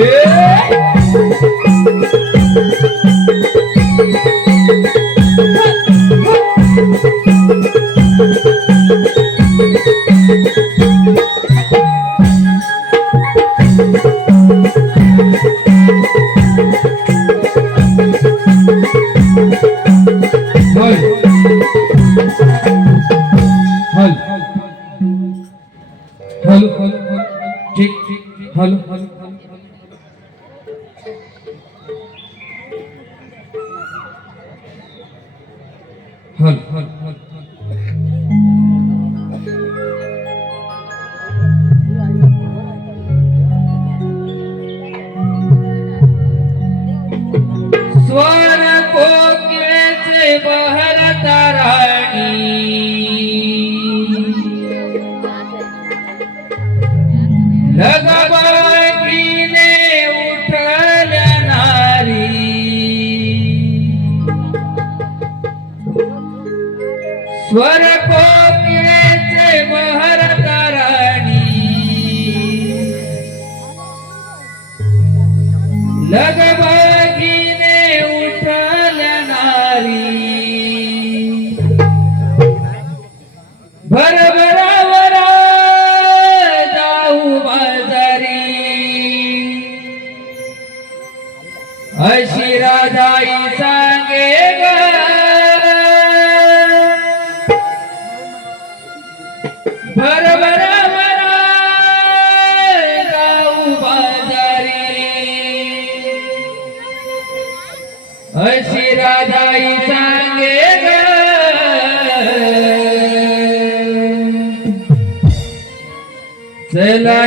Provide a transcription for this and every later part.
हल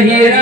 चला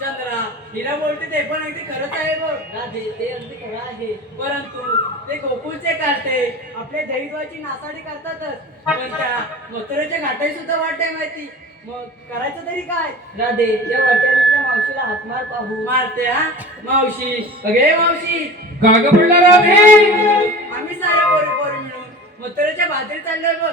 चंद्रा हिला बोलते ते पण अगदी खरंच आहे बघ. राधे ते अगदी खरं आहे. परंतु ते गोकुळचे करते आपल्या दैवाची नासाडी करतातच. पण त्या मथुरेच्या घाटाई सुद्धा वाटते माहिती. मग करायचं तरी काय? राधे त्या वाट्याला मावशीला हात मार पाहू. मारते हा? मावशी. सगळे मावशी. काग पडला राधे आम्ही सारे पोरी मिळून मथुरेच्या बाजरी चाललोय बघ.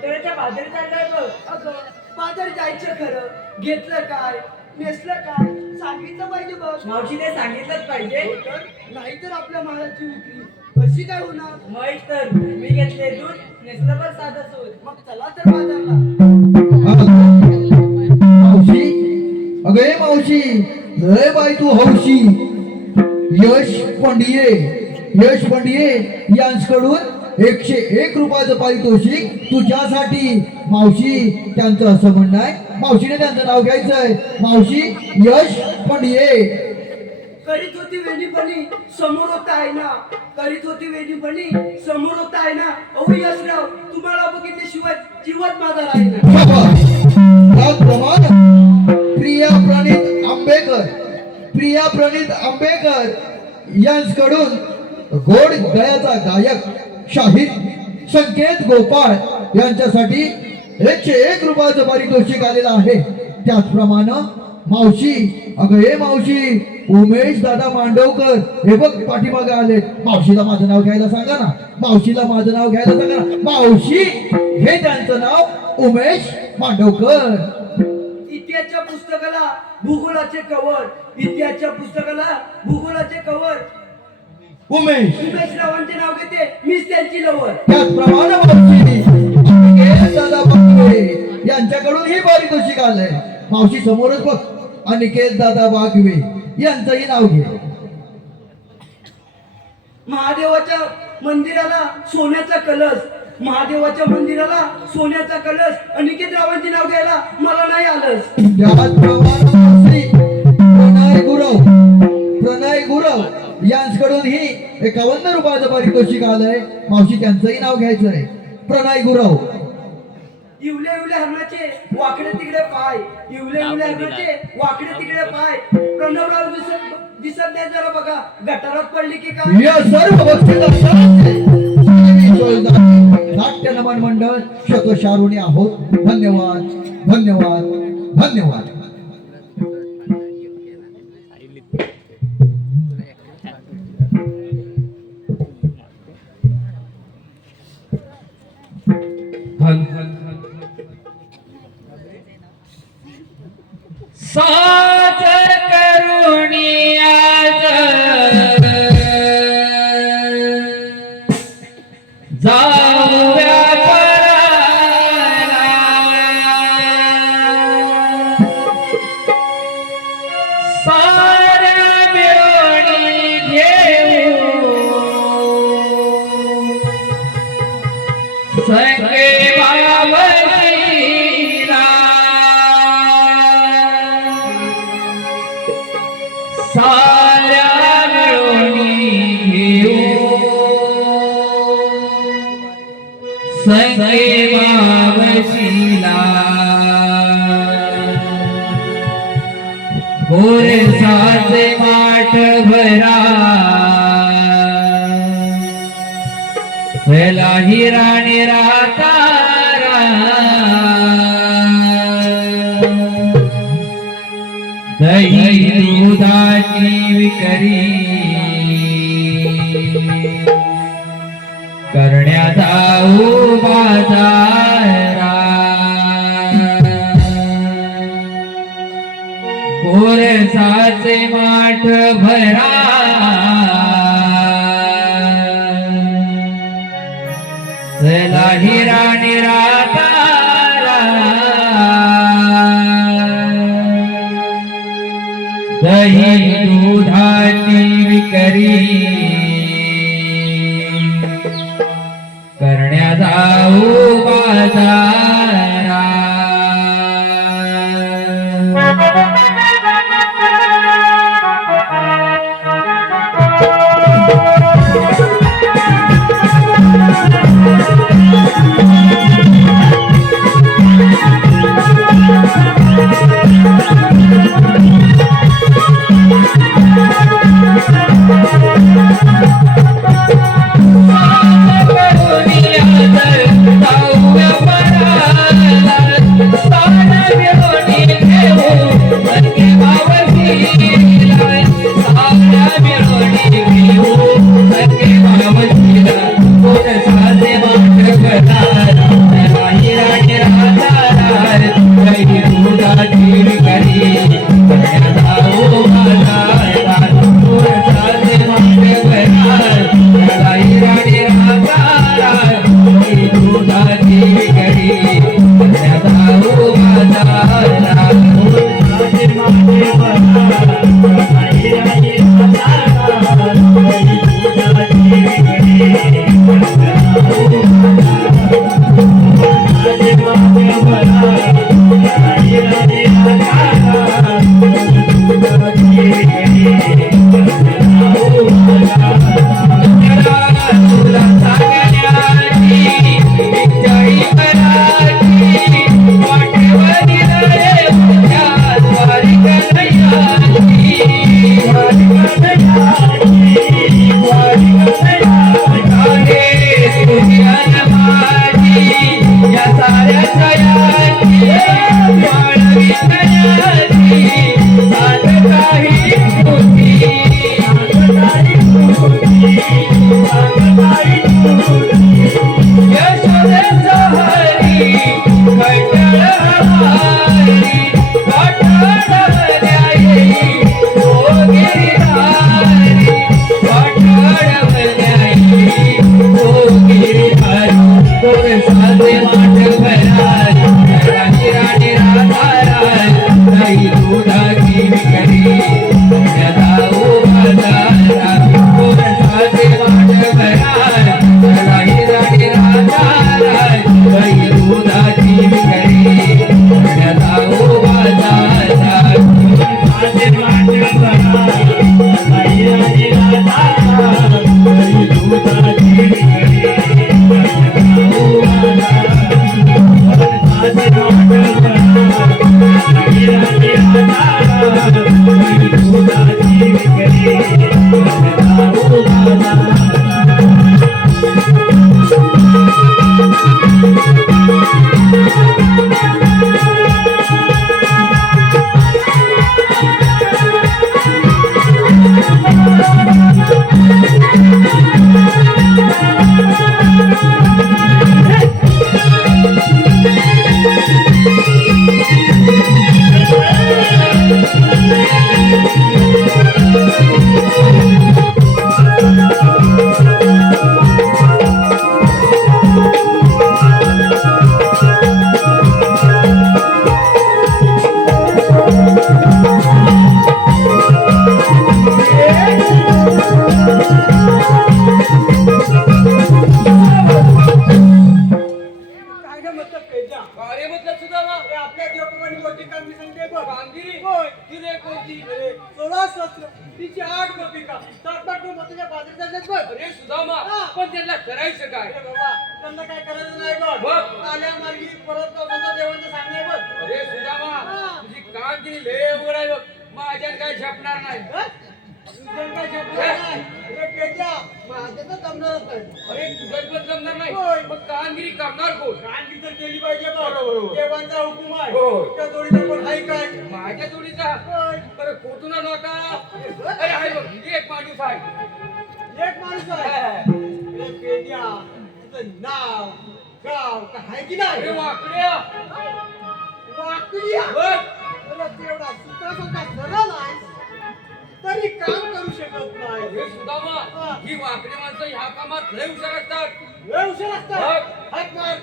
मथुरेच्या बाजारी चाललोय बघ. अगं बाजार जायचं खरं. घेतलं काय? नेसलं काय? सांगितलं पाहिजे बघ. मावशी ते सांगितलंच पाहिजे. तर नाहीतर आपल्या मालाची विक्री. कशी काय होणार? महेश तर मी घेतले दूध नेसलं पण साधं सूत. मग चला तर बाजारला. मावशी अगे मावशी. लय बाई तू हौशी. यश पंडिये यश पंडिये यांच्याकडून एकशे एक रुपयाचं पारितोषिक. तुझ्यासाठी मावशी त्यांचं असं म्हणणं आहे. मावशीने त्यांचं नाव घ्यायचंय मावशी यश पंडिये करीत होती वेणीपणी समोर होता आहे ना करीत होती वेणीपणी समोर होता आहे ना अहो यशराव तुम्हाला बघितल्याशिवाय जीवत माझा राहील त्याचप्रमाणे प्रिया प्रणित आंबेकर. प्रिया प्रणित आंबेकर यांच्याकडून गोड गळ्याचा गायक शाहीर संकेत गोपाळ यांच्यासाठी एकशे एक रुपयाचं पारितोषिक आलेलं आहे. त्याचप्रमाणे मावशी अगं हे मावशी उमेश दादा मांडवकर हे बघ पाठीमागे आले. मावशीला माझं नाव घ्यायला सांगा ना. मावशीला माझं नाव घ्यायला सांगा ना. मावशी हे त्यांचं नाव उमेश मांडवकर. इतिहासच्या पुस्तकाला भूगोलाचे कवर इतिहासच्या पुस्तकाला भूगोलाचे कवर उमेश. उमेश रावांचे नाव घेते. मीच त्यांची लवर त्याचप्रमाणे मावशी. अनिकेत दादा बागवे यांच्याकडून ही पारितोषिक आलंय. मावशी समोरच बघ. अनिकेत दादा बागवे यांचंही नाव घे. महादेवाच्या मंदिराला सोन्याचा कलश. महादेवाच्या मंदिराला सोन्याचा कलश. अनिकेत रावांचे नाव घ्यायला मला नाही आलंच. त्याचप्रमाणे मावशी प्रणय गुरव. प्रणय गुरव यांच्याकडून ही एकावन्न रुपयाचं पारितोषिक आलंय मावशी त्यांचंही नाव घ्यायचंय प्रणय गुरव. इवले इवले हरणाचे वाकडे तिकडे पाय. इवले इवले हरणाचे वाकडे तिकडे पाय. प्रणवराव दिसत दिसत नाही जरा बघा. गटारात पडली की काय? या सर्व नाट्य नमन मंडळ शतशारुणी आहोत. धन्यवाद धन्यवाद धन्यवाद. संगे बाबशीला गोरे साचे माठ भरा। फैला हिरा निराकारा दही दुधाची विकरी माठ भरा। चला हिरा निराकारा दही दुधाची विकरी। बघ. अरे सुदामा. पण त्यांना करायचं काय? त्यांना करायचं नाही बघ. बघ. आल्या मार्गी परत देवांचं सांगणे बघ. अरे सुदामा. तुझी कामगिरी लय वर आहे बघ. माझ्यात काय झपणार नाही? अरे तुझ्यात जमणार नाही? होय. मग कामगिरी करणार कोण? कामगिरी तर केली पाहिजे बरोबर. देवांचा हुकूम आहे. त्या जोडीला पण आहे काय? माझ्या जोडीचा. अरे खोटून नव्हता अरे आहे बघ एक माणूस आहे. एक माणूस आहे. अरे पेजा तुझं नाव गाव काय आहे की नाही? अरे वाकड्या. वाकडी आहे. बघ अरे तेवढा सुतासारखा सरळ तरी काम करू शकत नाही. सुदामा हा. वाकडी माणसं ह्या कामात लय हुशार असतात. लय हुशार असतात. बघ. हात मार.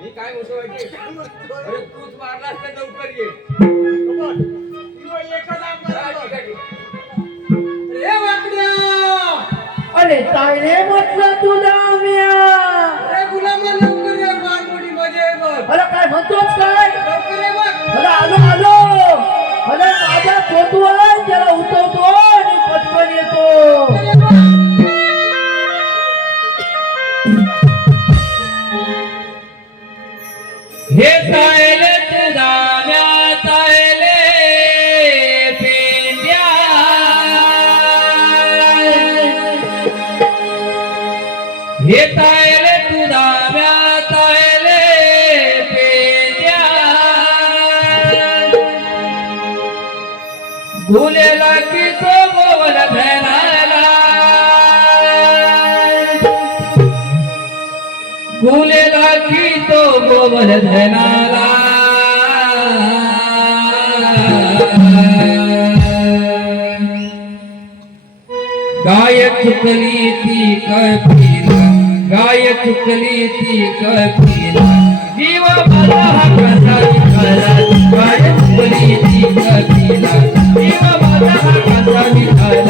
मी काय मुसवायचे काय म्हणतोय? अरे तूच मारला असता लवकर ये. बघ, किंवा एकच हा, आमदार ठीक बघ. आहे, ठीक आहे. रे वाकड्या अरे काय रे म्हटलं तुला म्या अरे काय म्हणतोस काय? अरे आलो आलो. अरे माझा फोटो आहे त्याला उठवतो आणि पटकन येतो. हे तायले भुलेला की तो बोल धनाला गुलेला की तो बोल धनाला गाय चुकली ती कपिला गाय चुकली ती कपिला जीव मला हा कसा विठाला गाय चुकली ती कपिला जीव